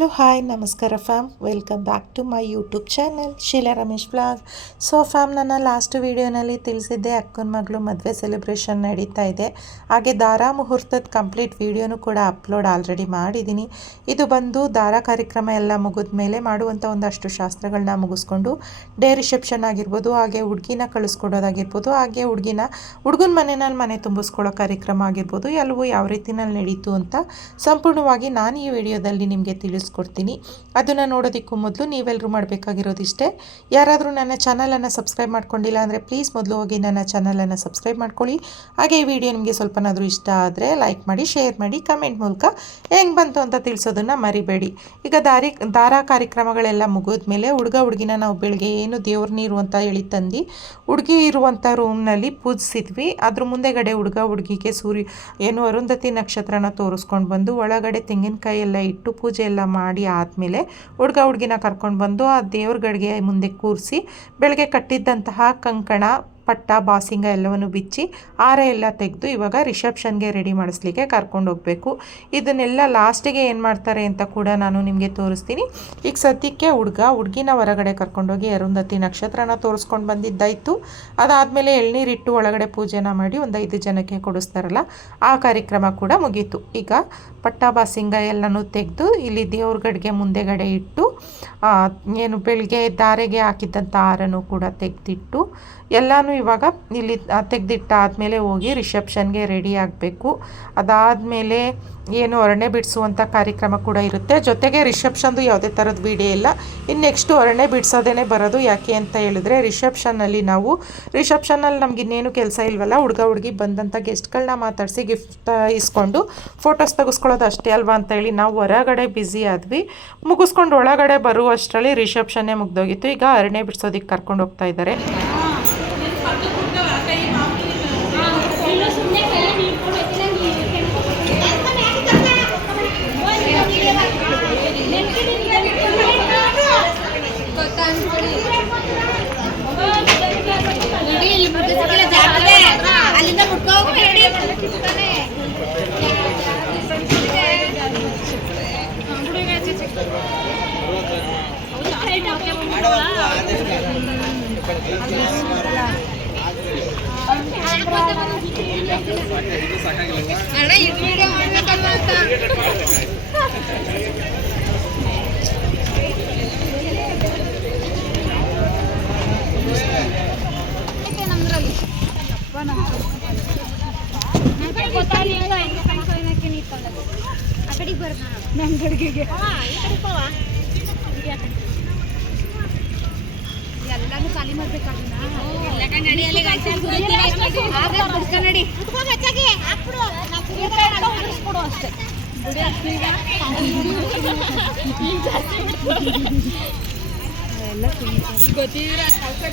Hello, hi, ನಮಸ್ಕಾರ fam welcome back to my YouTube channel Sheela Ramesh blog so fam ನನ್ನ last ವೀಡಿಯೋನಲ್ಲಿ ತಿಳಿಸಿದ್ದೆ ಅಕ್ಕನ ಮಗಳು ಮದುವೆ ಸೆಲೆಬ್ರೇಷನ್ ನಡೀತಾ ಇದೆ. ಹಾಗೆ ದಾರಾ ಮುಹೂರ್ತದ ಕಂಪ್ಲೀಟ್ ವೀಡಿಯೋನು ಕೂಡ ಅಪ್ಲೋಡ್ ಆಲ್ರೆಡಿ ಮಾಡಿದ್ದೀನಿ ಇದು ಬಂದು ದಾರಾ ಕಾರ್ಯಕ್ರಮ ಎಲ್ಲ ಮುಗಿದ ಮೇಲೆ ಮಾಡುವಂಥ ಒಂದಷ್ಟು ಶಾಸ್ತ್ರಗಳನ್ನ ಮುಗಿಸ್ಕೊಂಡು ಡೇ ರಿಸೆಪ್ಷನ್ ಆಗಿರ್ಬೋದು, ಹಾಗೆ ಹುಡುಗಿನ ಕಳಿಸ್ಕೊಡೋದಾಗಿರ್ಬೋದು, ಹಾಗೆ ಹುಡುಗಿನ ಹುಡುಗನ ಮನೆಯಲ್ಲಿ ಮನೆ ತುಂಬಿಸ್ಕೊಳ್ಳೋ ಕಾರ್ಯಕ್ರಮ ಆಗಿರ್ಬೋದು, ಎಲ್ಲವೂ ಯಾವ ರೀತಿನಲ್ಲಿ ನಡೀತು ಅಂತ ಸಂಪೂರ್ಣವಾಗಿ ನಾನು ಈ ವಿಡಿಯೋದಲ್ಲಿ ನಿಮಗೆ ತಿಳಿಸ್ಕೊಡ್ತೀನಿ ಅದನ್ನು ನೋಡೋದಕ್ಕೂ ಮೊದಲು ನೀವೆಲ್ಲರೂ ಮಾಡಬೇಕಾಗಿರೋದಿಷ್ಟೇ. ಯಾರಾದರೂ ನನ್ನ ಚಾನಲನ್ನು ಸಬ್ಸ್ಕ್ರೈಬ್ ಮಾಡ್ಕೊಂಡಿಲ್ಲ ಅಂದರೆ ಪ್ಲೀಸ್ ಮೊದಲು ಹೋಗಿ ನನ್ನ ಚಾನಲನ್ನು ಸಬ್ಸ್ಕ್ರೈಬ್ ಮಾಡ್ಕೊಳ್ಳಿ. ಹಾಗೆ ಈ ವಿಡಿಯೋ ನಿಮಗೆ ಸ್ವಲ್ಪನಾದರೂ ಇಷ್ಟ ಆದರೆ ಲೈಕ್ ಮಾಡಿ, ಶೇರ್ ಮಾಡಿ, ಕಮೆಂಟ್ ಮೂಲಕ ಹೆಂಗೆ ಬಂತು ಅಂತ ತಿಳಿಸೋದನ್ನು ಮರಿಬೇಡಿ. ಈಗ ದಾರಿ, ದಾರಾ ಕಾರ್ಯಕ್ರಮಗಳೆಲ್ಲ ಮುಗಿದ್ಮೇಲೆ ಹುಡುಗ ಹುಡುಗಿನ ನಾವು ಬೆಳಗ್ಗೆ ಏನು ದೇವ್ರ ನೀರು ಅಂತ ಹೇಳಿ ತಂದು ಹುಡುಗಿ ಇರುವಂಥ ರೂಮ್ನಲ್ಲಿ ಪೂಜಿಸಿದ್ವಿ. ಅದ್ರ ಮುಂದೆಗಡೆ ಹುಡುಗ ಹುಡುಗಿಗೆ ಸೂರ್ಯ, ಏನು ಅರುಂಧತಿ ನಕ್ಷತ್ರನ ತೋರಿಸ್ಕೊಂಡು ಬಂದು ಒಳಗಡೆ ತೆಂಗಿನಕಾಯಿ ಎಲ್ಲ ಇಟ್ಟು ಪೂಜೆ ಎಲ್ಲ ಮಾಡಿ ಆದಮೇಲೆ ಹುಡುಗ ಹುಡುಗಿನ ಕರ್ಕೊಂಡು ಬಂದು ಆ ದೇವ್ರ ಗಡಿಗೆ ಮುಂದೆ ಕೂರಿಸಿ ಬೆಳಗ್ಗೆ ಕಟ್ಟಿದ್ದಂತಹ ಕಂಕಣ ಪಟ್ಟ, ಬಾಸಿಂಗ ಎಲ್ಲವನ್ನು ಬಿಚ್ಚಿ ಹಾರ ಎಲ್ಲ ತೆಗೆದು ಇವಾಗ ರಿಸೆಪ್ಷನ್ಗೆ ರೆಡಿ ಮಾಡಿಸ್ಲಿಕ್ಕೆ ಕರ್ಕೊಂಡು ಹೋಗಬೇಕು. ಇದನ್ನೆಲ್ಲ ಲಾಸ್ಟಿಗೆ ಏನು ಮಾಡ್ತಾರೆ ಅಂತ ಕೂಡ ನಾನು ನಿಮಗೆ ತೋರಿಸ್ತೀನಿ. ಈಗ ಸದ್ಯಕ್ಕೆ ಹುಡುಗ, ಹುಡುಗಿನ ಹೊರಗಡೆ ಕರ್ಕೊಂಡೋಗಿ ಅರುಂಧತಿ ನಕ್ಷತ್ರನ ತೋರಿಸ್ಕೊಂಡು ಬಂದಿದ್ದಾಯಿತು. ಅದಾದಮೇಲೆ ಎಳ್ನೀರಿಟ್ಟು ಒಳಗಡೆ ಪೂಜೆನ ಮಾಡಿ ಒಂದು ಐದು ಜನಕ್ಕೆ ಕೊಡಿಸ್ತಾರಲ್ಲ, ಆ ಕಾರ್ಯಕ್ರಮ ಕೂಡ ಮುಗೀತು. ಈಗ ಪಟ್ಟ, ಬಾಸಿಂಗ ಎಲ್ಲನೂ ತೆಗೆದು ಇಲ್ಲಿ ದೇವ್ರ ಗಡಿಗೆ ಮುಂದೆಗಡೆ ಇಟ್ಟು ಏನು ಬೆಳಗ್ಗೆ ದಾರೆಗೆ ಹಾಕಿದ್ದಂಥ ಆರನ್ನು ಕೂಡ ತೆಗೆದಿಟ್ಟು ಎಲ್ಲನೂ ಇವಾಗ ಇಲ್ಲಿ ತೆಗೆದಿಟ್ಟಾದಮೇಲೆ ಹೋಗಿ ರಿಸೆಪ್ಷನ್ಗೆ ರೆಡಿ ಆಗಬೇಕು. ಅದಾದಮೇಲೆ ಏನು ಹೊರಣೆ ಬಿಡಿಸುವಂಥ ಕಾರ್ಯಕ್ರಮ ಕೂಡ ಇರುತ್ತೆ. ಜೊತೆಗೆ ರಿಸೆಪ್ಷನ್ದು ಯಾವುದೇ ಥರದ ವೀಡಿಯೋ ಇಲ್ಲ. ಇನ್ನು ನೆಕ್ಸ್ಟು ಹೊರಣೆ ಬಿಡಿಸೋದೇ ಬರೋದು ಯಾಕೆ ಅಂತ ಹೇಳಿದ್ರೆ, ರಿಸೆಪ್ಷನ್ನಲ್ಲಿ ನಾವು, ರಿಸೆಪ್ಷನ್ನಲ್ಲಿ ನಮ್ಗೆ ಇನ್ನೇನು ಕೆಲಸ ಇಲ್ವಲ್ಲ, ಹುಡುಗ ಹುಡುಗಿ ಬಂದಂಥ ಗೆಸ್ಟ್ಗಳನ್ನ ಮಾತಾಡಿಸಿ ಗಿಫ್ಟ್ ಇಸ್ಕೊಂಡು ಫೋಟೋಸ್ ತೆಗೆಸ್ಕೊಳ್ಳೋದು ಅಷ್ಟೇ ಅಲ್ವಾ ಅಂತ ಹೇಳಿ ನಾವು ಹೊರಗಡೆ ಬ್ಯುಸಿ ಆದ್ವಿ. ಮುಗಿಸ್ಕೊಂಡು ಒಳಗಡೆ ಬರುವಷ್ಟರಲ್ಲಿ ರಿಸೆಪ್ಷನ್ನೇ ಮುಗ್ದೋಗಿತ್ತು. ಈಗ ಹರಣೆ ಬಿಡಿಸೋದಕ್ಕೆ ಕರ್ಕೊಂಡು ಹೋಗ್ತಾ ಇದ್ದಾರೆ. ಅಣ್ಣ ಈ ವಿಡಿಯೋ ಅಂತ ನಮ್ದ್ರಲ್ಲಿ. ನಮ್ಮ ಗಡಿಗೆಗೆ ಎಲ್ಲಾನು ಖಾಲಿ ಮಾಡ್ಬೇಕಾಗಿನ ನಡಿ ಕೊಡು ಅಷ್ಟೇ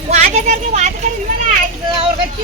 ವಾದದವ್ರಿಗೆ ವಾದಕರು ಇಲ್ವಲ್ಲ ಅವ್ರ ಗಟ್ಟಿ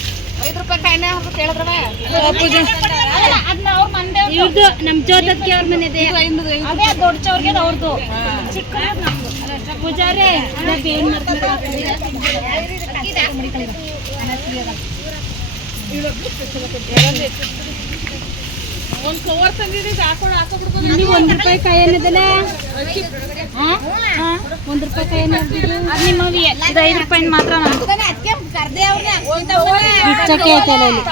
ಐದು ರೂಪಾಯಿ ಕಾಯಿನ ಕೇಳಿದ್ರವ ಇವ್ರದ್ದು ನಮ್ ಜೋತದ್ಗೆ ಅವ್ರ ಮನೆದೆ. ಅದೇ ದೊಡ್ಡ ಚೌರ್ಗೆ ಅವ್ರದ್ದು ಚಿಕ್ಕ ಪೂಜಾರಿ ಏನ್ ಮಾಡ್ತಾರೆ ನೀವು ಒಂದ್ ರೂಪಾಯಿ ಕಾಯಿ ಏನದಲ್ಲ ಒಂದ್ ರೂಪಾಯಿ ಕಾಯಿ ಏನಾದ್ರು ನಿಮ್ಮ ಇದು ಐದು ರೂಪಾಯಿ ಮಾತ್ರ ನಮ್ದು ಅದಕ್ಕೆ ಕರ್ದೆ ಅವ್ರನ್ನ ಬಿಚ್ಚಕ್ಕೆ ಐತಲ್ಲ ಇಲ್ಲಿ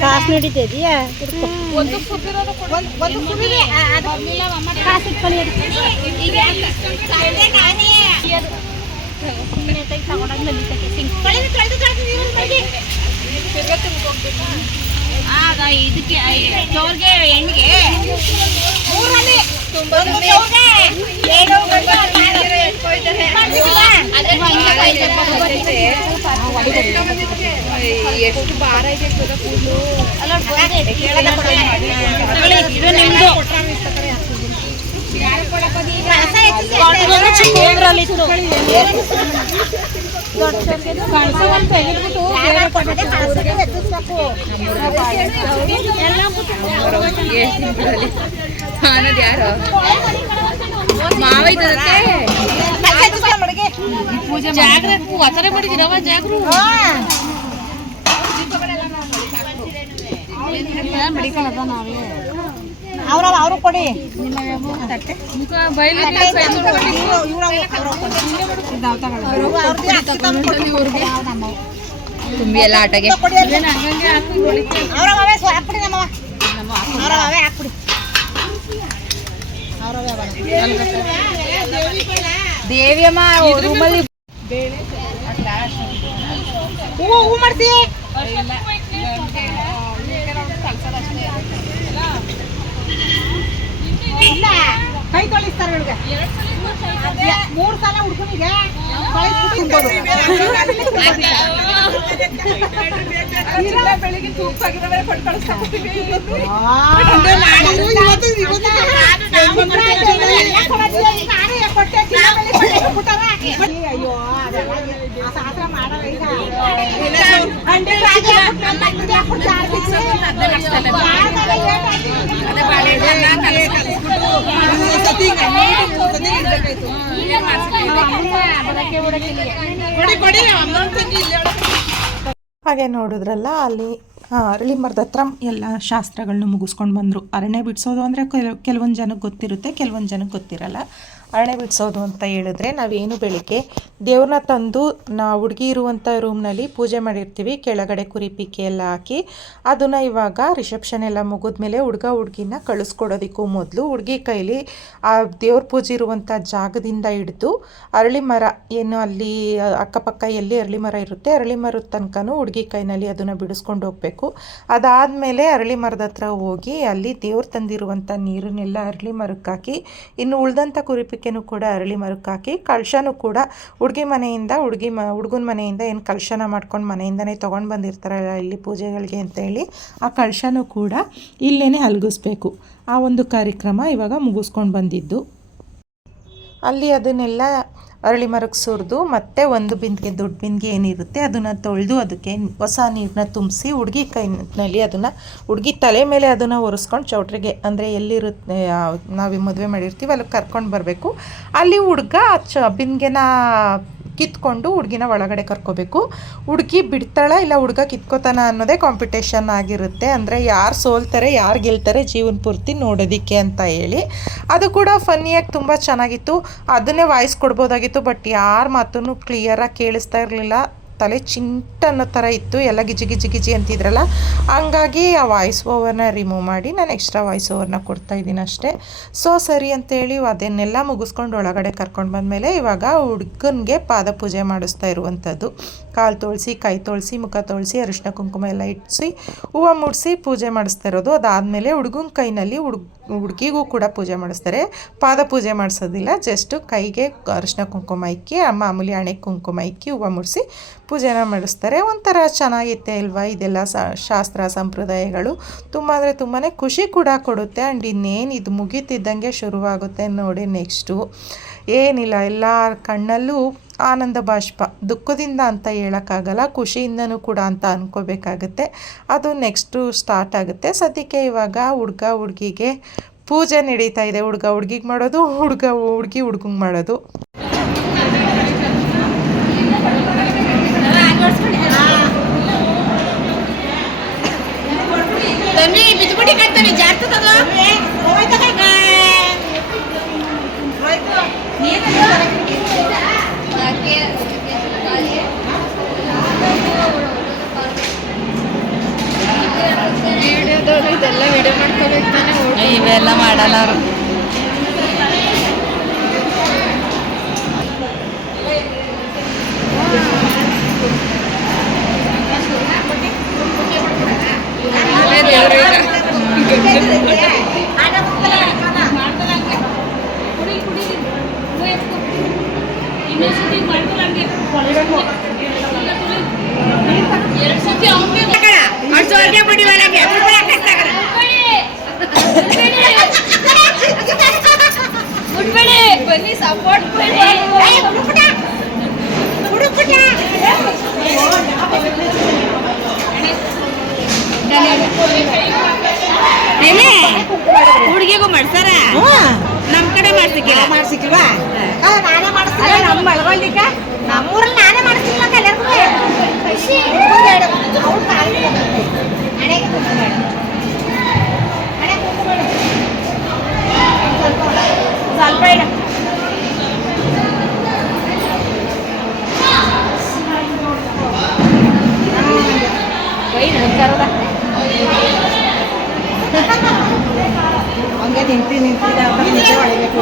ಕಾಸು ನಡೀತಿದ್ಯಾ ಒಂದು ಕುಬಿಗೆ ಕಾಸು ಇಟ್ಕೊಳ್ಳಿ ತಗೊಂಡಾಗ ಕಳೆದು ಕಳೆದು ಆಗ ಇದಕ್ಕೆ ಚೋರ್ಗೆ ಹೆಣ್ಣಿಗೆ ಎರಡು ಎಷ್ಟು ಭಾರ ಇದೆ ಅನ್ನೋದು ಯಾರು ಮಾವ ಇದ್ದದಕ್ಕೆ ಜಾಗ್ರತೆ ಒತ್ತರೆ ಮಾಡಿದಿರವ ಜಾಗ್ರು ಅವ್ರ ಅವರು ಕೊಡಿ. ತುಂಬಿ ಎಲ್ಲ ಆಟಗೆ. ಹಾಕ್ಬಿಡಿ ನಮ್ಮವ ಅವೇ ಹಾಕ್ಬಿಡಿ. ದೇವಿಯಮ್ಮ ರೂಮಲ್ಲಿ ಹೂವು ಹೂ ಮಾಡ್ತಿ ಇಲ್ಲ. ಕೈ ತೊಳಿಸ್ತಾರೆ ಇವಳಿಗೆ ಮೂರು ಸಲ ತುಂಬೋದು ಅಯ್ಯೋ ಅದೆಲ್ಲ ಶಾಸ್ತ್ರ ಮಾಡಲ್ಲ ಈಗ. ಹಾಗೆ ನೋಡಿದ್ರಲ್ಲ ಅಲ್ಲಿ ರಿಲಿಂಬರ್ದ ಅರಳಿ ಮರದ ಹತ್ರ ಎಲ್ಲ ಶಾಸ್ತ್ರಗಳನ್ನು ಮುಗಿಸ್ಕೊಂಡು ಬಂದರು. ಅರಣ್ಯ ಬಿಡಿಸೋದು ಅಂದರೆ ಕೆಲವು ಕೆಲವೊಂದು ಜನಕ್ಕೆ ಗೊತ್ತಿರುತ್ತೆ ಕೆಲವೊಂದು ಜನಕ್ಕೆ ಗೊತ್ತಿರಲ್ಲ. ಅರಣ್ಯ ಬಿಡಿಸೋದು ಅಂತ ಹೇಳಿದ್ರೆ ನಾವೇನು ಬೆಳಿಗ್ಗೆ ದೇವ್ರನ್ನ ತಂದು ನಾ ಹುಡುಗಿ ಇರುವಂಥ ರೂಮ್ನಲ್ಲಿ ಪೂಜೆ ಮಾಡಿರ್ತೀವಿ. ಕೆಳಗಡೆ ಕುರಿಪಿಕ್ಕೆ ಎಲ್ಲ ಹಾಕಿ ಅದನ್ನು ಇವಾಗ ರಿಸೆಪ್ಷನ್ ಎಲ್ಲ ಮುಗಿದ್ಮೇಲೆ ಹುಡುಗ ಹುಡುಗಿನ ಕಳಿಸ್ಕೊಡೋದಕ್ಕೂ ಮೊದಲು ಹುಡುಗಿ ಕೈಲಿ ಆ ದೇವ್ರ ಪೂಜೆ ಇರುವಂಥ ಜಾಗದಿಂದ ಹಿಡಿದು ಅರಳಿ ಮರ ಏನು ಅಲ್ಲಿ ಅಕ್ಕಪಕ್ಕ ಎಲ್ಲಿ ಅರಳಿ ಮರ ಇರುತ್ತೆ ಅರಳಿ ಮರದ ತನಕನೂ ಹುಡುಗಿ ಕೈನಲ್ಲಿ ಅದನ್ನು ಬಿಡಿಸ್ಕೊಂಡು ಹೋಗಬೇಕು. ಅದಾದಮೇಲೆ ಅರಳಿ ಮರದ ಹತ್ರ ಹೋಗಿ ಅಲ್ಲಿ ದೇವ್ರು ತಂದಿರುವಂಥ ನೀರನ್ನೆಲ್ಲ ಅರಳಿ ಮರಕ್ಕೆ ಹಾಕಿ ಇನ್ನು ಉಳ್ದಂಥ ಕುರಿಪಿಕೆನೂ ಕೂಡ ಅರಳಿ ಮರುಕಾಕಿ ಕಳಶನೂ ಕೂಡ ಹುಡುಗಿ ಮನೆಯಿಂದ, ಹುಡುಗಿ ಮ, ಹುಡುಗನ ಮನೆಯಿಂದ ಏನು ಕಳಶನ ಮಾಡ್ಕೊಂಡು ಮನೆಯಿಂದನೇ ತೊಗೊಂಡು ಬಂದಿರ್ತಾರಲ್ಲ ಇಲ್ಲಿ ಪೂಜೆಗಳಿಗೆ ಅಂತೇಳಿ ಆ ಕಳಶನೂ ಕೂಡ ಇಲ್ಲೇ ಅಲ್ಗಿಸ್ಬೇಕು. ಆ ಒಂದು ಕಾರ್ಯಕ್ರಮ ಇವಾಗ ಮುಗಿಸ್ಕೊಂಡು ಬಂದಿದ್ದು. ಅಲ್ಲಿ ಅದನ್ನೆಲ್ಲ ಅರಳಿ ಮರಕ್ಕೆ ಸುರಿದು ಮತ್ತೆ ಒಂದು ಬಿಂದಿಗೆ ದೊಡ್ಡ ಬಿಂದಿಗೆ ಏನಿರುತ್ತೆ ಅದನ್ನು ತೊಳೆದು ಅದಕ್ಕೆ ಹೊಸ ನೀರನ್ನ ತುಂಬಿಸಿ ಹುಡುಗಿ ಕೈನಲ್ಲಿ ಅದನ್ನು ಹುಡುಗಿ ತಲೆ ಮೇಲೆ ಅದನ್ನು ಒರೆಸ್ಕೊಂಡು ಚೌಟ್ರಿಗೆ, ಅಂದರೆ ಎಲ್ಲಿರುತ್ತೆ ನಾವು ಮದುವೆ ಮಾಡಿರ್ತೀವಿ ಅಲ್ಲಿ ಕರ್ಕೊಂಡು ಬರಬೇಕು. ಅಲ್ಲಿ ಹುಡುಗ ಚ ಬಿಂದಿಗೆನ ಕಿತ್ಕೊಂಡು ಹುಡುಗಿನ ಒಳಗಡೆ ಕರ್ಕೋಬೇಕು. ಹುಡುಗಿ ಬಿಡ್ತಾಳ ಇಲ್ಲ ಹುಡುಗ ಕಿತ್ಕೋತಾನ ಅನ್ನೋದೇ ಕಾಂಪಿಟೇಷನ್ ಆಗಿರುತ್ತೆ. ಅಂದರೆ ಯಾರು ಸೋಲ್ತಾರೆ, ಯಾರು ಗೆಲ್ತಾರೆ ಜೀವನ ಪೂರ್ತಿ ನೋಡೋದಕ್ಕೆ ಅಂತ ಹೇಳಿ. ಅದು ಕೂಡ ಫನ್ನಿಯಾಗಿ ತುಂಬ ಚೆನ್ನಾಗಿತ್ತು. ಅದನ್ನೇ ವಾಯ್ಸ್ ಕೊಡ್ಬೋದಾಗಿತ್ತು ಬಟ್ ಯಾರ ಮಾತನ್ನು ಕ್ಲಿಯರಾಗಿ ಕೇಳಿಸ್ತಾ ಇರಲಿಲ್ಲ. ತಲೆ ಚಿಂಟ ಅನ್ನೋ ಥರ ಇತ್ತು, ಎಲ್ಲ ಗಿಜಿ ಗಿಜಿ ಗಿಜಿ ಅಂತಿದ್ರಲ್ಲ. ಹಂಗಾಗಿ ಆ ವಾಯ್ಸ್ ಓವರ್ನ ರಿಮೂವ್ ಮಾಡಿ ನಾನು ಎಕ್ಸ್ಟ್ರಾ ವಾಯ್ಸ್ ಓವರ್ನ ಕೊಡ್ತಾ ಇದ್ದೀನಿ ಅಷ್ಟೇ. ಸೊ ಸರಿ ಅಂತೇಳಿ ಅದನ್ನೆಲ್ಲ ಮುಗಿಸ್ಕೊಂಡು ಒಳಗಡೆ ಕರ್ಕೊಂಡು ಬಂದಮೇಲೆ ಇವಾಗ ಹುಡುಗನಿಗೆ ಪಾದ ಪೂಜೆ ಮಾಡಿಸ್ತಾ ಇರುವಂಥದ್ದು. ಕಾಲು ತೊಳಿಸಿ, ಕೈ ತೊಳಿಸಿ, ಮುಖ ತೊಳಿಸಿ ಅರಿಶಿನ ಕುಂಕುಮ ಎಲ್ಲ ಇಟ್ಸಿ, ಹೂವು ಮುಡಿಸಿ ಪೂಜೆ ಮಾಡಿಸ್ತಾ ಇರೋದು. ಅದಾದಮೇಲೆ ಹುಡುಗನ ಕೈನಲ್ಲಿ ಹುಡುಗ, ಹುಡುಗಿಗೂ ಕೂಡ ಪೂಜೆ ಮಾಡಿಸ್ತಾರೆ. ಪಾದ ಪೂಜೆ ಮಾಡಿಸೋದಿಲ್ಲ, ಜಸ್ಟು ಕೈಗೆ ಅರಿಶಿನ ಕುಂಕುಮ ಇಕ್ಕಿ ಮಾಮೂಲಿ ಹಣೆ ಕುಂಕುಮ ಇಕ್ಕಿ, ಹೂವು ಮುಡಿಸಿ ಪೂಜೆನ ಮಾಡಿಸ್ತಾರೆ. ಒಂಥರ ಚೆನ್ನಾಗಿತ್ತೆ ಅಲ್ವಾ ಇದೆಲ್ಲ ಶಾಸ್ತ್ರ, ಸಂಪ್ರದಾಯಗಳು. ತುಂಬ ಅಂದರೆ ತುಂಬಾ ಖುಷಿ ಕೂಡ ಕೊಡುತ್ತೆ. ಆ್ಯಂಡ್ ಇನ್ನೇನು ಇದು ಮುಗೀತಿದ್ದಂಗೆ ಶುರುವಾಗುತ್ತೆ ನೋಡಿ ನೆಕ್ಸ್ಟು. ಏನಿಲ್ಲ ಎಲ್ಲ ಕಣ್ಣಲ್ಲೂ ಆನಂದ ಬಾಷ್ಪ, ದುಃಖದಿಂದ ಅಂತ ಹೇಳೋಕ್ಕಾಗಲ್ಲ, ಖುಷಿಯಿಂದನೂ ಕೂಡ ಅಂತ ಅನ್ಕೋಬೇಕಾಗತ್ತೆ. ಅದು ನೆಕ್ಸ್ಟು ಸ್ಟಾರ್ಟ್ ಆಗುತ್ತೆ. ಸದ್ಯಕ್ಕೆ ಇವಾಗ ಹುಡ್ಗ ಹುಡ್ಗಿಗೆ ಪೂಜೆ ನಡೀತಾ ಇದೆ. ಹುಡ್ಗ ಹುಡ್ಗಿಗೆ ಮಾಡೋದು, ಹುಡ್ಗ ಹುಡ್ಗಿ ಹುಡ್ಗಂಗೆ ಮಾಡೋದು. ಇವೆಲ್ಲ ಮಾಡಲ್ಲ ಹಂಗೆ ನಿಂತು ನಿಂತಿದ್ದ ನಿಜ ಹೊಡಿಬೇಕು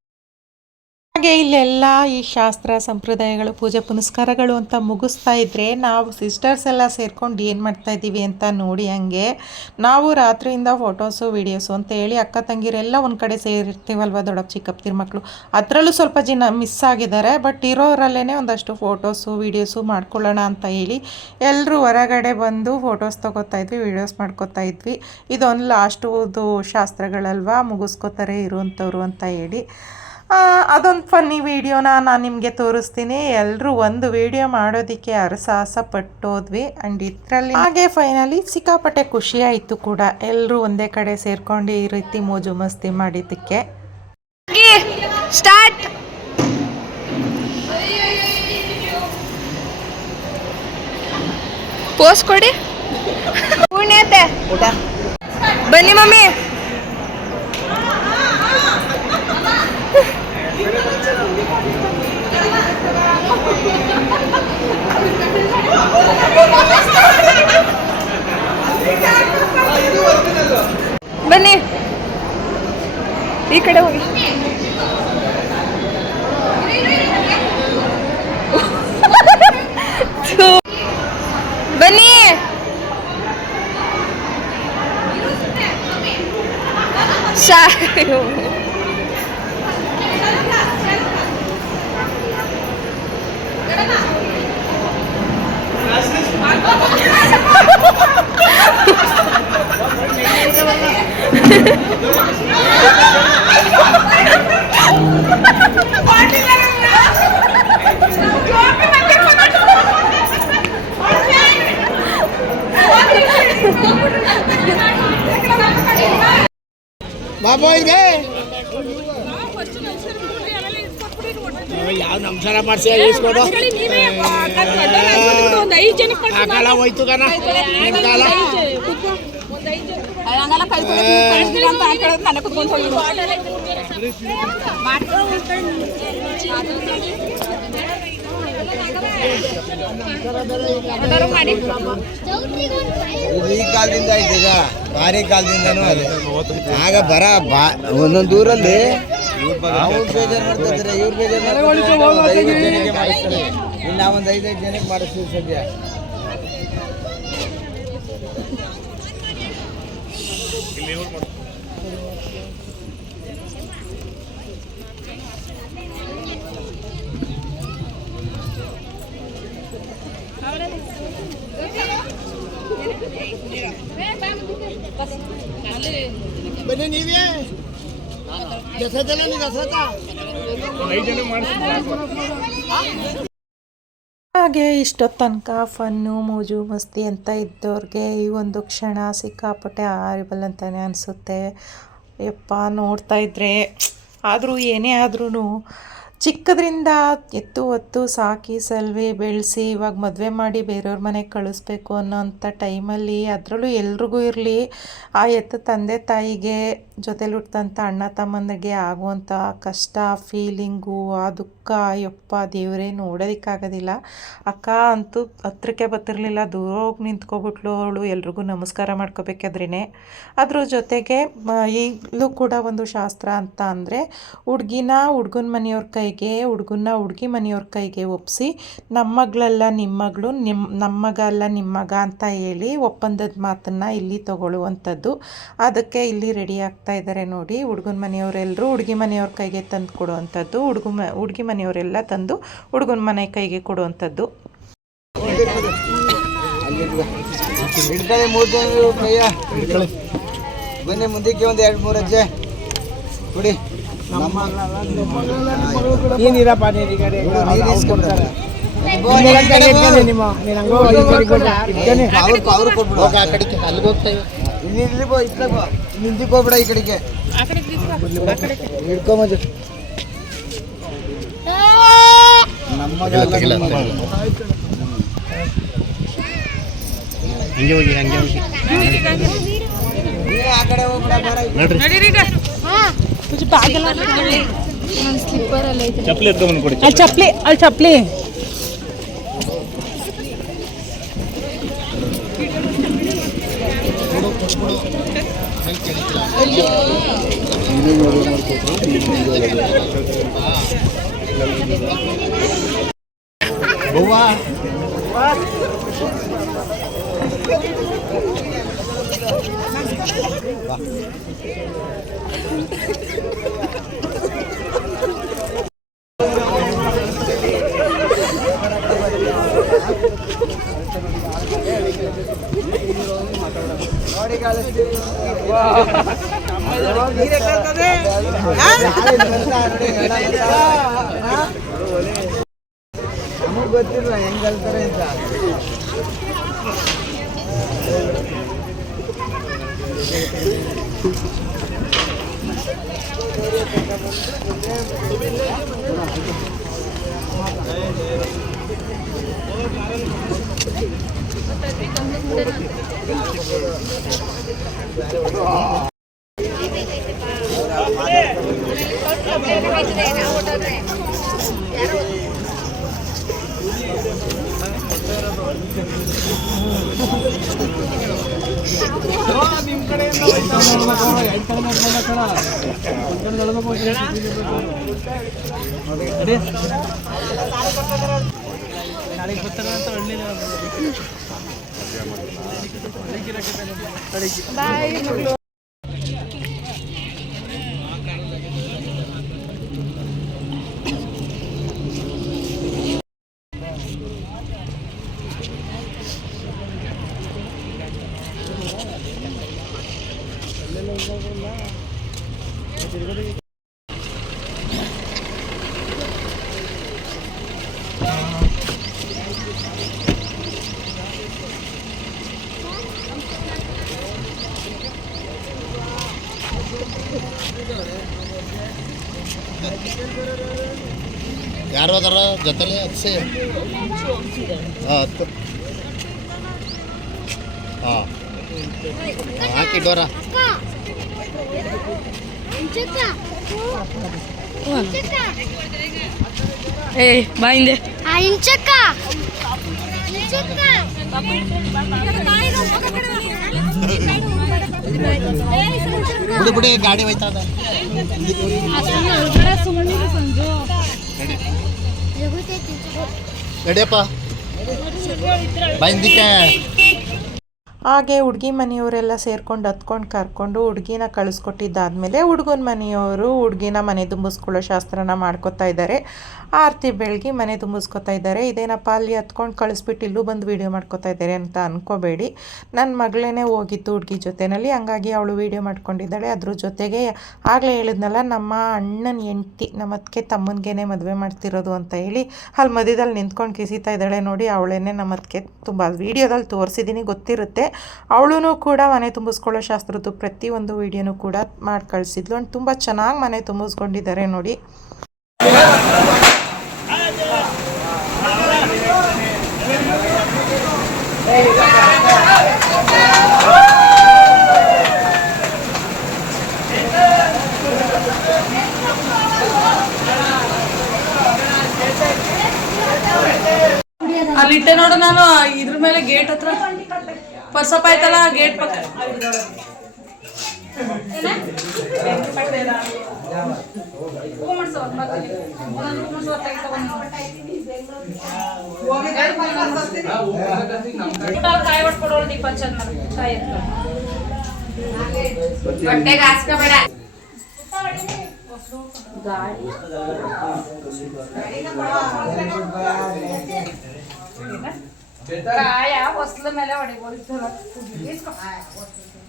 ಹಾಗೆ ಇಲ್ಲೆಲ್ಲ ಈ ಶಾಸ್ತ್ರ, ಸಂಪ್ರದಾಯಗಳು, ಪೂಜೆ, ಪುನಸ್ಕಾರಗಳು ಅಂತ ಮುಗಿಸ್ತಾ ಇದ್ರೆ ನಾವು ಸಿಸ್ಟರ್ಸ್ ಎಲ್ಲ ಸೇರ್ಕೊಂಡು ಏನು ಮಾಡ್ತಾ ಇದ್ದೀವಿ ಅಂತ ನೋಡಿ ಹಂಗೆ ನಾವು ರಾತ್ರಿಯಿಂದ ಫೋಟೋಸು ವೀಡಿಯೋಸು ಅಂತ ಹೇಳಿ ಅಕ್ಕ, ತಂಗಿರೆಲ್ಲ ಒಂದು ಕಡೆ ಸೇರಿರ್ತೀವಲ್ವ ದೊಡ್ಡಪ್ಪ ಚಿಕ್ಕಪ್ಪತಿರ್ ಮಕ್ಕಳು ಅದರಲ್ಲೂ ಸ್ವಲ್ಪ ಜನ ಮಿಸ್ ಆಗಿದ್ದಾರೆ ಬಟ್ ಇರೋರಲ್ಲೇ ಒಂದಷ್ಟು ಫೋಟೋಸು ವೀಡಿಯೋಸು ಮಾಡ್ಕೊಳ್ಳೋಣ ಅಂತ ಹೇಳಿ ಎಲ್ಲರೂ ಹೊರಗಡೆ ಬಂದು ಫೋಟೋಸ್ ತೊಗೋತಾ ಇದ್ವಿ ವೀಡಿಯೋಸ್ ಮಾಡ್ಕೋತಾ ಇದ್ವಿ. ಇದೊಂದು ಲಾಸ್ಟು ಶಾಸ್ತ್ರಗಳಲ್ವಾ ಮುಗಿಸ್ಕೋತಾರೆ ಇರುವಂಥವ್ರು ಅಂತ ಹೇಳಿ. ಅದೊಂದು ಫನ್ನಿ ವಿಡಿಯೋನ ನಾನು ನಿಮಗೆ ತೋರಿಸ್ತೀನಿ. ಎಲ್ಲರೂ ಒಂದು ವಿಡಿಯೋ ಮಾಡೋದಕ್ಕೆ ಅರಸಾಹಸ ಪಟ್ಟೋದ್ವಿ ಆ್ಯಂಡ್ ಇದರಲ್ಲಿ ಹಾಗೆ ಫೈನಲಿ ಸಿಕ್ಕಾಪಟ್ಟೆ ಖುಷಿ ಆಯಿತು ಕೂಡ. ಎಲ್ಲರೂ ಒಂದೇ ಕಡೆ ಸೇರ್ಕೊಂಡು ಈ ರೀತಿ ಮೋಜು ಮಸ್ತಿ ಮಾಡಿದ್ದಕ್ಕೆ. ಸ್ಟಾರ್ಟ್ ಪೋಸ್ ಕೊಡಿ. ಪುಣ್ಯತೆ ಬನ್ನಿ ಮಮ್ಮಿ. ಬನ್ನಿ. ಈ ಕಡೆ ಹೋಗಿ. ಬನ್ನಿ. ಶಾ ಬಾಬು ಇದೆ ಯಾವ ಆ ಕಾಲ ಹೋಯ್ತು ಕಣ. ಕಾಲ. ಈ ಕಾಲದಿಂದ ಇದ್ದೀಗ ಭಾರಿ ಕಾಲದಿಂದನೂ ಅದೇ. ಆಗ ಬರ ಬಾ ಒಂದೊಂದು ಊರಲ್ಲಿ ಅವ್ರು ಬೇಜಾರು ಮಾಡ್ತಿರ್ತಾರೆ ಇವ್ರು ಬೇಜಾರು ಮಾಡ್ತಿರ್ತಾರೆ ಒಂದು ಐದು ಜನಕ್ಕೆ ಮಾಡಿಸ್ತಾರೆ ಇನ್ನು ನಾವೊಂದು ಐದೈದು ಜನಕ್ಕೆ ಮಾಡಿಸ್ತೀವಿ ಸದ್ಯ. ಬನ್ನಿ ನೀವೇ. ಹಾಗೆ ಇಷ್ಟೊತ್ತು ತನಕ ಫನ್ನು, ಮೋಜು, ಮಸ್ತಿ ಅಂತ ಇದ್ದವ್ರಿಗೆ ಈ ಒಂದು ಕ್ಷಣ ಸಿಕ್ಕಾಪಟ್ಟೆ ಆರಿಬಲ್ ಅಂತಲೇ ಅನಿಸುತ್ತೆ. ಯಪ್ಪ, ನೋಡ್ತಾ ಇದ್ದರೆ ಆದರೂ ಏನೇ ಆದ್ರೂ ಚಿಕ್ಕದ್ರಿಂದ ಎತ್ತು, ಒತ್ತು ಸಾಕಿ, ಸಲ್ವಿ, ಬೆಳೆಸಿ, ಇವಾಗ ಮದುವೆ ಮಾಡಿ ಬೇರೆಯವ್ರ ಮನೆಗೆ ಕಳಿಸ್ಬೇಕು ಅನ್ನೋಂಥ ಟೈಮಲ್ಲಿ ಅದರಲ್ಲೂ ಎಲ್ರಿಗೂ ಇರಲಿ, ಆ ಎತ್ತು ತಂದೆ ತಾಯಿಗೆ ಜೊತೆಲಿ ಹುಟ್ಟಿದಂಥ ಅಣ್ಣ ತಮ್ಮಂದಿಗೆ ಆಗುವಂಥ ಕಷ್ಟ ಫೀಲಿಂಗು ಆ ದುಃಖ ಯಪ್ಪ, ದೇವರೇ, ನೋಡೋದಕ್ಕಾಗೋದಿಲ್ಲ. ಅಕ್ಕ ಅಂತೂ ಹತ್ರಕ್ಕೆ ಬರ್ತಿರ್ಲಿಲ್ಲ. ದೂರ ಹೋಗಿ ನಿಂತ್ಕೊಬಿಟ್ಲು ಅವಳು. ಎಲ್ರಿಗೂ ನಮಸ್ಕಾರ ಮಾಡ್ಕೋಬೇಕಾದ್ರೇ ಅದ್ರ ಜೊತೆಗೆ ಈಗಲೂ ಕೂಡ ಒಂದು ಶಾಸ್ತ್ರ ಅಂತ ಅಂದರೆ, ಹುಡುಗಿನ ಹುಡುಗನ ಮನೆಯವ್ರ ಕೈಗೆ ಹುಡುಗನ ಹುಡುಗಿ ಮನೆಯವ್ರ ಕೈಗೆ ಒಪ್ಪಿಸಿ ನಮ್ಮ ಮಗಳಲ್ಲ ನಿಮ್ಮ ಮಗಳು ನಿಮ್ಮ ಮಗ ಅಲ್ಲ ನಿಮ್ಮ ಮಗ ಅಂತ ಹೇಳಿ ಒಪ್ಪಂದದ ಮಾತನ್ನು ಇಲ್ಲಿ ತಗೊಳ್ಳುವಂಥದ್ದು. ಅದಕ್ಕೆ ಇಲ್ಲಿ ರೆಡಿ ಆಗ್ತಾ ಇದ್ದಾರೆ ನೋಡಿ. ಹುಡುಗನ ಮನೆಯವರೆಲ್ಲರೂ ಹುಡುಗಿ ಮನೆಯವ್ರ ಕೈಗೆ ತಂದು ಕೊಡುವಂಥದ್ದು ಹುಡುಗ ಹುಡುಗಿ ಮನೆ ಮನೆಯವರೆಲ್ಲ ತಂದು ಹುಡುಗನ ಮನೆ ಕೈಗೆ ಕೊಡುವಂಥದ್ದು. ಬನ್ನಿ ಮುಂದಕ್ಕೆ ಒಂದು ಎರಡು ಮೂರು ಅಜ್ಜೆ. ಕೊಡಿ. ನಮ್ಮ ನೀನಿರಪ್ಪ ನೀನು ಈ ಕಡೆಗೆ ಅಲ್ಲಿಗೆ ಹೋಗ್ತಾ ಇವೆ ಇಲ್ಲಿ ಇಲ್ಲಿ ಬೋ ಇತ್ಲಾಗ ಬಾ ನಿಂತಿಗೆ ಹೋಗ್ಬಿಡ ಈ ಕಡೆಗೆ ಹಿಡ್ಕೊಂಬದು ನಮ್ಮ ಹಂಗೆ ಹೋಗಿ ಹಂಗೆ ಹೋಗಿ. ಚಪ್ಪಲಿ ಎತ್ಕೊಂಡ್ಬಂದು ಕೊಡಿ ಅಲ್ಲಿ ಚಪ್ಲಿ ಅಲ್ಲಿ ಚಪ್ಲಿ ನೋಡಿ ಕಳಿಸ್ತೀವಿ ನಮಗ್ ಗೊತ್ತಿಲ್ಲ ಹೆಂಗ್ ಕಲ್ತಾರೆ ಅಂತ. ಯಾರು ಅದಾರ ಜೊತೆಲಿ ಹತ್ಸಿ ಹಾಂ ಹತ್ತು ಹಾಂ ಹಾಕಿ ಡೋರ. ಏ ಬಾಯಿಂದೆ ಇಂಚಕ್ಕ. ಬಿಡು ಬಿಡಿ ಗಾಡಿ ಹೋಯ್ತಾ ಅದ ನಡಿಯಪ್ಪ. ಬಂದಿಕೆ. ಹಾಗೆ ಹುಡುಗಿ ಮನೆಯವರೆಲ್ಲ ಸೇರ್ಕೊಂಡು ಹತ್ಕೊಂಡು ಕರ್ಕೊಂಡು ಹುಡುಗಿನ ಕಳಿಸ್ಕೊಟ್ಟಿದ್ದಾದ್ಮೇಲೆ ಹುಡುಗನ ಮನೆಯವರು ಹುಡುಗಿನ ಮನೆ ತುಂಬಿಸ್ಕೊಳ್ಳೋ ಶಾಸ್ತ್ರನ ಮಾಡ್ಕೊತಾ ಇದ್ದಾರೆ. ಆರತಿ ಬೆಳಗ್ಗೆ ಮನೆ ತುಂಬಿಸ್ಕೊತಾ ಇದ್ದಾರೆ. ಇದೇನಪ್ಪ ಅಲ್ಲಿ ಹತ್ಕೊಂಡು ಕಳಿಸ್ಬಿಟ್ಟು ಇಲ್ಲೂ ಬಂದು ವೀಡಿಯೋ ಮಾಡ್ಕೊತಾ ಇದ್ದಾರೆ ಅಂತ ಅನ್ಕೋಬೇಡಿ. ನನ್ನ ಮಗಳೇ ಹೋಗಿತ್ತು ಹುಡುಗಿ ಜೊತೆಯಲ್ಲಿ ಹಂಗಾಗಿ ಅವಳು ವೀಡಿಯೋ ಮಾಡ್ಕೊಂಡಿದ್ದಾಳೆ. ಅದ್ರ ಜೊತೆಗೆ ಆಗಲೇ ಹೇಳಿದ್ನಲ್ಲ, ನಮ್ಮ ಅಣ್ಣನ ಹೆಂಡ್ತಿ, ನಮ್ಮ ಅದಕ್ಕೆ ತಮ್ಮನಿಗೇನೆ ಮದುವೆ ಮಾಡ್ತಿರೋದು ಅಂತ ಹೇಳಿ ಅಲ್ಲಿ ಮಧ್ಯದಲ್ಲಿ ನಿಂತ್ಕೊಂಡು ಕಿಸಿತಾ ಇದ್ದಾಳೆ ನೋಡಿ. ಅವಳೇನೆ ನಮ್ಮ ಅದಕ್ಕೆ ತುಂಬ ವೀಡಿಯೋದಲ್ಲಿ ತೋರಿಸಿದ್ದೀನಿ, ಗೊತ್ತಿರುತ್ತೆ. ಅವಳೂ ಕೂಡ ಮನೆ ತುಂಬಿಸ್ಕೊಳ್ಳೋ ಶಾಸ್ತ್ರದ್ದು ಪ್ರತಿಯೊಂದು ವೀಡಿಯೋನು ಕೂಡ ಮಾಡಿ ಕಳಿಸಿದ್ಲು ಅಂಡ್ ತುಂಬ ಚೆನ್ನಾಗಿ ಮನೆ ತುಂಬಿಸ್ಕೊಂಡಿದ್ದಾರೆ ನೋಡಿ. ಅಲ್ಲಿಟ್ಟೆ ನೋಡು ನಾನು ಇದ್ರ ಮೇಲೆ ಗೇಟ್ ಹತ್ರ. ಪರ್ಸಪ್ ಆಯ್ತಲ್ಲ ಗೇಟ್ ಪಕ್ಕ. ಕಾಯಿ ಹೊಡ್ಕೊಡೋಳು ದೀಪ ಚಂದ ಕಾಯಿ ಎತ್ಕೊಂಡು. ಹೊಟ್ಟೆಗೆ ಹಾಸ್ಕೋಬೇಡ ಇರೋದು ಎತ್ತದಿರೋದು ಒಂದ್ಸದಲ್ಲೇ ಇರೋದು ಬೇಕಿ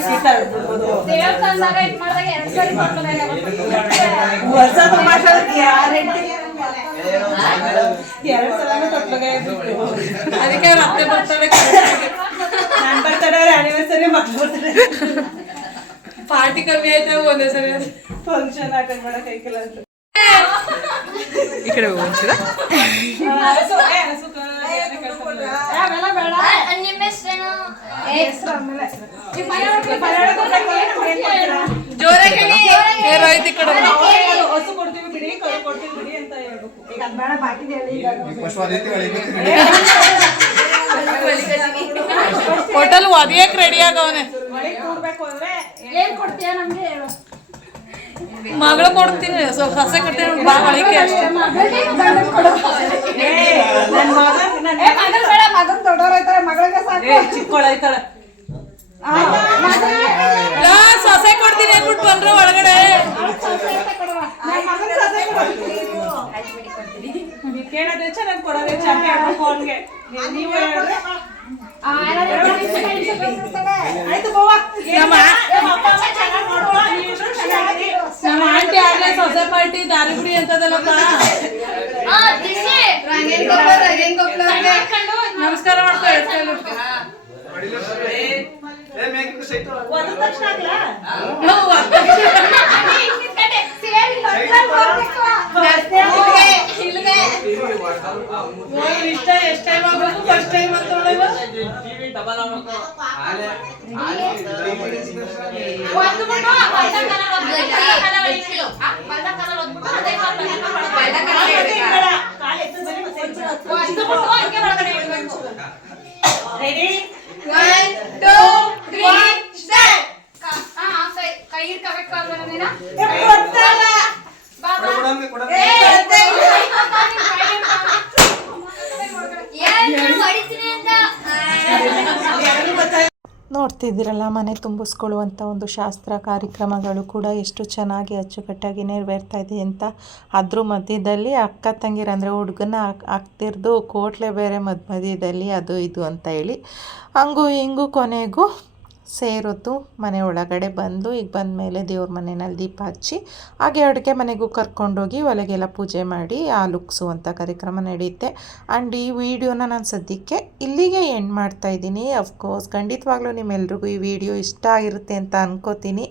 ಸೀತಾ ಇರ್ಬೋದು ದೇವ್ರ್ ತಂದಾಗ ಇದ್ ಮಾಡ್ದಾಗ ಎರಡ್ ಸರಿ ಕೊಡ್ತಾರೆ ವರ್ಷ ತಮಾಷೆ ಗ್ಯಾರಂಟಿ ಎರಡು ಸಲ ತೊಟ್ಲಗೆ ಅದಕ್ಕೆ ಅವ್ರ ಅತ್ತೆ ಬರ್ತಾರೆ ನಾನು ಬರ್ತಾರೆ ಆನಿವರ್ಸರಿ ಮಕ್ಳು ಬರ್ತಾರೆ ಪಾರ್ಟಿ ಕಮ್ಮಿ ಆಯ್ತು ಒಂದೇ ಸರಿ ಅದು. ಫಂಕ್ಷನ್ ಅಟೆಂಡ್ ಮಾಡಕ್ ಐಕಿಲ್ಲ ಅಂತ ಈ ಕಡೆ ಹೋಗ್ತೀರಾ ಅವೆಲ್ಲ ಬೇಡ ನಿಮ್ಮ ಹೆಸ್ರೇನು ಜೋರಾಗಿ ಹೇಳಿ ಏ, ರೋಹಿತ್ ಈ ಕಡೆ ಬಾ. ಹೊಸ ಕೊಡ್ತೀವಿ ಬಿಡಿ ಕರು ಕೊಡ್ತೀವಿ ಬಿಡಿ ಅಂತ ಹೇಳ್ಬೇಕು ಈಗ ಅದ್ ಬೇಡ ಈಗ ಹೋಟೆಲ್ ಒದಿಯಕ್ ರೆಡಿ ಆಗವನೆ. ಒಳಗೆ ಕೂರ್ಬೇಕು ಅಂದ್ರೆ ಏನ್ ಕೊಡ್ತೀಯ ನಮ್ಗೆ ಹೇಳು. ಮಗಳು ಕೊಡ್ತೀನಿ ಸ್ವಲ್ಪ ಸೊಸೆ ಕೊಡ್ತೀನಿ ಬಾಳಿಕೆ ಅಷ್ಟೇ ಮಗನ್ ಮಗಳಿಗೆ ಸಾಕು. ಸೊಸೆ ಕೊಡ್ತೀನಿ ಅಂದ್ಬಿಟ್ಟು ಬಂದ್ರು ಒಳಗಡೆ. ಕೇಳೋದೇ ಚೆನ್ನಾಗಿ ಕೊಡೋದೇ ಕೊಡ್ತೀನಿ. ಆಗೋ ಫೋನ್ಗೆ. ನೀವು ಹೇಳಿದ್ರೆ ಆ, ಏನಾದ್ರು ಕೊಡ್ತೀನಿ. ಆಯ್ತು ಬೋವ ನಮ್ಮ ಆಂಟಿ ಆಗ್ಲೇ ಸೊಸೆ ಪಾರ್ಟಿ ದಾರಿ ಬಿಡಿ ಅಂತದಲ್ಲಪ್ಪ. ನಮಸ್ಕಾರ ಮಾಡ್ತಾ ಎಷ್ಟ್ ಇಷ್ಟ ಎಷ್ಟ್ ಟೈಮ್ ಆಗ್ಬೇಕು ಫಸ್ಟ್ ಟೈಮ್ ಅಂತ ಒಳಗೆ ಒಂದು ಬಿಟ್ಟು ಅರ್ಧ ಕಾಲ ಒದ್ಬಿಟ್ಟು, ಅರ್ಧ ಕಾಲ ಒದ್ಬಿಟ್ಟು. ಆ, ಅರ್ಧ ಕಾಲ ಒದ್ಬಿಟ್ಟು, ಅದೇ ಕಾಲ ಒದ್ಬಿಟ್ಟು, ಅರ್ಧ ಕಾಲ ಕಾಲ್ ಒದ್ಬಿಟ್ಟು. ಎತ್ತಿ ಬೇಡ. ಕಾಲ್ ಎತ್ತು ಬರೀ ಮತ್ತೆ ಹೆಚ್ಚು ಹೊತ್ತು. ಒಂದು ಬಿಟ್ಟು ಹಂಗೆ ಒಳಗಡೆ ಇಡ್ಬೇಕು. Ready? ಕ- ಆ, ಕೈ ಕೈ ಹಿಡ್ಕೋಬೇಕು ಅಲ್ವಾ ನೀನು? ಏ, ಗೊತ್ತಲ್ಲ. ಬಾ, ಬಾ. ಏ, ಅತ್ತೆ. ನೋಡ್ತಿದ್ದೀರಲ್ಲ ಮನೆ ತುಂಬಿಸ್ಕೊಳ್ಳುವಂಥ ಒಂದು ಶಾಸ್ತ್ರ ಕಾರ್ಯಕ್ರಮಗಳು ಕೂಡ ಎಷ್ಟು ಚೆನ್ನಾಗಿ ಅಚ್ಚುಕಟ್ಟಾಗಿ ನೆರವೇರ್ತಾ ಇದೆ ಅಂತ. ಅದ್ರ ಮಧ್ಯದಲ್ಲಿ ಅಕ್ಕ ತಂಗಿರ ಅಂದರೆ ಹುಡುಗನ ಹಾಕ್ತಿರ್ದು ಕೋಟ್ಲೆ ಬೇರೆ ಮಧ್ಯ ಮಧ್ಯದಲ್ಲಿ ಅದು ಇದು ಅಂತ ಹೇಳಿ. ಹಂಗೂ ಹಿಂಗೂ ಕೊನೆಗೂ ಸೇರಿತು ಮನೆ ಒಳಗಡೆ ಬಂದು ಈಗ ಬಂದ ಮೇಲೆ ದೇವ್ರ ಮನೆಯಲ್ಲಿ ದೀಪ ಹಚ್ಚಿ, ಹಾಗೆ ಅಡುಗೆ ಮನೆಗೂ ಕರ್ಕೊಂಡೋಗಿ ಒಲೆಗೆಲ್ಲ ಪೂಜೆ ಮಾಡಿ ಆ ಲುಕ್ಸು ಅಂತ ಕಾರ್ಯಕ್ರಮ ನಡೆಯುತ್ತೆ ಆ್ಯಂಡ್ ಈ ವಿಡಿಯೋನ ನಾನು ಸದ್ಯಕ್ಕೆ ಇಲ್ಲಿಗೆ ಎಂಡ್ ಮಾಡ್ತಾ ಇದ್ದೀನಿ. ಅಫ್ಕೋರ್ಸ್ ಖಂಡಿತವಾಗ್ಲೂ ನಿಮ್ಮೆಲ್ರಿಗೂ ಈ ವಿಡಿಯೋ ಇಷ್ಟ ಆಗಿರುತ್ತೆ ಅಂತ ಅನ್ಕೋತೀನಿ.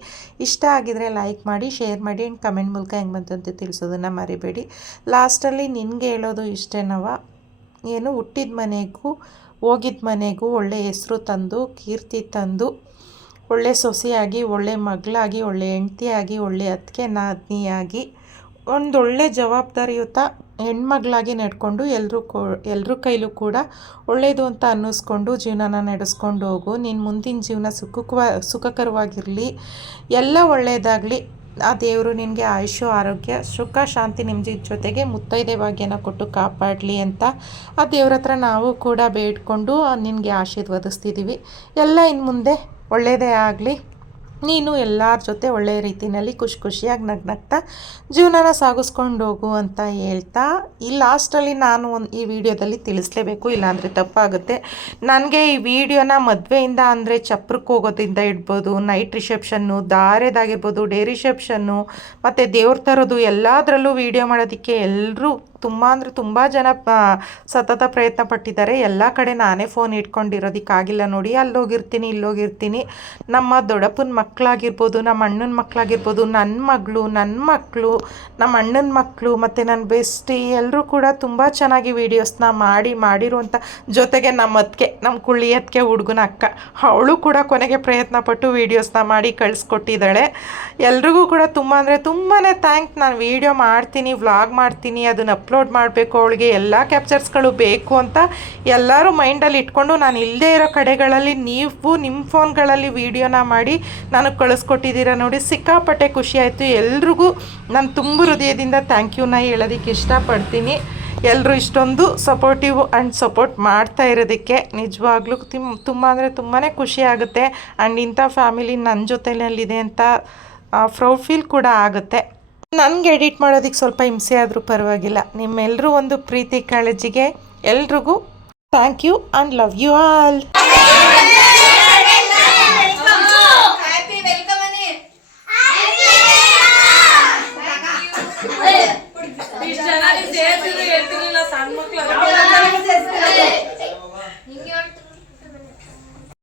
ಇಷ್ಟ ಆಗಿದರೆ ಲೈಕ್ ಮಾಡಿ ಶೇರ್ ಮಾಡಿ ಆ್ಯಂಡ್ ಕಮೆಂಟ್ ಮೂಲಕ ಹೆಂಗೆ ಬಂತು ಅಂತ ತಿಳಿಸೋದನ್ನು ಮರಿಬೇಡಿ. ಲಾಸ್ಟಲ್ಲಿ ನಿನಗೆ ಹೇಳೋದು ಇಷ್ಟೇನವ ಏನು, ಹುಟ್ಟಿದ ಮನೆಗೂ ಹೋಗಿದ್ದ ಮನೆಗೂ ಒಳ್ಳೆ ಹೆಸರು ತಂದು, ಕೀರ್ತಿ ತಂದು, ಒಳ್ಳೆ ಸೊಸೆಯಾಗಿ, ಒಳ್ಳೆ ಮಗಳಾಗಿ, ಒಳ್ಳೆ ಹೆಂಡ್ತಿಯಾಗಿ, ಒಳ್ಳೆ ಅತ್ತಿಗೆ ನಾದಿನಿಯಾಗಿ ಒಂದೊಳ್ಳೆ ಜವಾಬ್ದಾರಿಯುತ ಹೆಣ್ಮಗಳಾಗಿ ನಡ್ಕೊಂಡು ಎಲ್ಲರೂ ಕೋ ಎಲ್ಲರ ಕೈಲೂ ಕೂಡ ಒಳ್ಳೆಯದು ಅಂತ ಅನ್ನಿಸ್ಕೊಂಡು ಜೀವನನ ನಡೆಸ್ಕೊಂಡು ಹೋಗು. ನಿನ್ನ ಮುಂದಿನ ಜೀವನ ಸುಖಕವ, ಸುಖಕರವಾಗಿರಲಿ. ಎಲ್ಲ ಒಳ್ಳೆಯದಾಗಲಿ. ಆ ದೇವರು ನಿನಗೆ ಆಯುಷು ಆರೋಗ್ಯ, ಸುಖ, ಶಾಂತಿ, ನೆಮ್ಮದಿ ಜೊತೆಗೆ ಮುತ್ತೈದೆ ಭಾಗ್ಯನ ಕೊಟ್ಟು ಕಾಪಾಡಲಿ ಅಂತ ಆ ದೇವ್ರ ಹತ್ರ ನಾವು ಕೂಡ ಬೇಡ್ಕೊಂಡು ನಿನಗೆ ಆಶೀರ್ವದಿಸ್ತಿದ್ದೀವಿ ಎಲ್ಲ ಇನ್ನು ಮುಂದೆ ಒಳ್ಳೆಯದೇ ಆಗಲಿ. ನೀನು ಎಲ್ಲರ ಜೊತೆ ಒಳ್ಳೆಯ ರೀತಿಯಲ್ಲಿ ಖುಷಿ ಖುಷಿಯಾಗಿ ನಗ್ನಗ್ತಾ ಜೀವನನ ಸಾಗಿಸ್ಕೊಂಡು ಹೋಗು ಅಂತ ಹೇಳ್ತಾ, ಈ ಲಾಸ್ಟಲ್ಲಿ ನಾನು ಒಂದು ಈ ವಿಡಿಯೋದಲ್ಲಿ ತಿಳಿಸ್ಲೇಬೇಕು, ಇಲ್ಲಾಂದರೆ ತಪ್ಪಾಗುತ್ತೆ. ನನಗೆ ಈ ವಿಡಿಯೋನ ಮದುವೆಯಿಂದ ಅಂದರೆ ಚಪ್ರಕ್ಕೆ ಹೋಗೋದ್ರಿಂದ ಇಡ್ಬೋದು, ನೈಟ್ ರಿಸೆಪ್ಷನ್ನು, ದಾರೆದಾಗಿರ್ಬೋದು, ಡೇ ರಿಸೆಪ್ಷನ್ನು, ಮತ್ತು ದೇವ್ರ ಥರದ್ದು ಎಲ್ಲದರಲ್ಲೂ ವಿಡಿಯೋ ಮಾಡೋದಕ್ಕೆ ಎಲ್ಲರೂ ತುಂಬ ಅಂದರೆ ತುಂಬ ಜನ ಸತತ ಪ್ರಯತ್ನ ಪಟ್ಟಿದ್ದಾರೆ. ಎಲ್ಲ ಕಡೆ ನಾನೇ ಫೋನ್ ಇಟ್ಕೊಂಡಿರೋದಕ್ಕಾಗಿಲ್ಲ ನೋಡಿ. ಅಲ್ಲೋಗಿರ್ತೀನಿ, ಇಲ್ಲೋಗಿರ್ತೀನಿ. ನಮ್ಮ ದೊಡ್ಡಪ್ಪನ ಮಕ್ಕಳಾಗಿರ್ಬೋದು ನಮ್ಮ ಅಣ್ಣನ ಮಕ್ಕಳಾಗಿರ್ಬೋದು ನನ್ನ ಮಗಳು ನನ್ನ ಮಕ್ಕಳು ನಮ್ಮ ಅಣ್ಣನ ಮಕ್ಕಳು ಮತ್ತು ನನ್ನ ಬೆಸ್ಟಿ ಎಲ್ಲರೂ ಕೂಡ ತುಂಬ ಚೆನ್ನಾಗಿ ವೀಡಿಯೋಸ್ನ ಮಾಡಿ ಮಾಡಿರುವಂಥ ಜೊತೆಗೆ ನಮ್ಮ ಅದಕ್ಕೆ ನಮ್ಮ ಕುಳ್ಳಿ ಅತ್ತಿಗೆ ಹುಡುಗನ ಅಕ್ಕ. ಅವಳು ಕೂಡ ಕೊನೆಗೆ ಪ್ರಯತ್ನ ಪಟ್ಟು ವೀಡಿಯೋಸ್ನ ಮಾಡಿ ಕಳಿಸ್ಕೊಟ್ಟಿದ್ದಾಳೆ. ಎಲ್ರಿಗೂ ಕೂಡ ತುಂಬ ಅಂದರೆ ತುಂಬಾ ಥ್ಯಾಂಕ್ ನಾನು ವೀಡಿಯೋ ಮಾಡ್ತೀನಿ ವ್ಲಾಗ್ ಮಾಡ್ತೀನಿ, ಅದನ್ನು ಅಪ್ಲೋಡ್ ಮಾಡಬೇಕು, ಅವಳಿಗೆ ಎಲ್ಲ ಕ್ಯಾಪ್ಚರ್ಸ್ಗಳು ಬೇಕು ಅಂತ ಎಲ್ಲರೂ ಮೈಂಡಲ್ಲಿ ಇಟ್ಕೊಂಡು ನಾನು ಇಲ್ಲದೇ ಇರೋ ಕಡೆಗಳಲ್ಲಿ ನೀವು ನಿಮ್ಮ ಫೋನ್ಗಳಲ್ಲಿ ವೀಡಿಯೋನ ಮಾಡಿ ನನಗೆ ಕಳಿಸ್ಕೊಟ್ಟಿದ್ದೀರಾ ನೋಡಿ. ಸಿಕ್ಕಾಪಟ್ಟೆ ಖುಷಿ ಆಯಿತು. ಎಲ್ರಿಗೂ ನಾನು ತುಂಬ ಹೃದಯದಿಂದ ಥ್ಯಾಂಕ್ ಯೂನ ಹೇಳೋದಕ್ಕೆ ಇಷ್ಟಪಡ್ತೀನಿ. ಎಲ್ಲರೂ ಇಷ್ಟೊಂದು ಸಪೋರ್ಟಿವ್ ಆ್ಯಂಡ್ ಸಪೋರ್ಟ್ ಮಾಡ್ತಾ ಇರೋದಕ್ಕೆ ನಿಜವಾಗ್ಲೂ ತಿಮ್, ತುಂಬ ಅಂದರೆ ತುಂಬಾ ಖುಷಿ ಆಗುತ್ತೆ. ಆ್ಯಂಡ್ ಇಂಥ ಫ್ಯಾಮಿಲಿ ನನ್ನ ಜೊತೆಯಲ್ಲಿದೆ ಅಂತ ಪ್ರೌಡ್ ಫೀಲ್ ಕೂಡ ಆಗುತ್ತೆ. ನನಗೆ ಎಡಿಟ್ ಮಾಡೋದಕ್ಕೆ ಸ್ವಲ್ಪ ಹಿಂಸೆ ಆದರೂ ಪರವಾಗಿಲ್ಲ. ನಿಮ್ಮೆಲ್ಲರೂ ಒಂದು ಪ್ರೀತಿ ಕಾಳಜಿಗೆ ಎಲ್ರಿಗೂ thank you and love you all.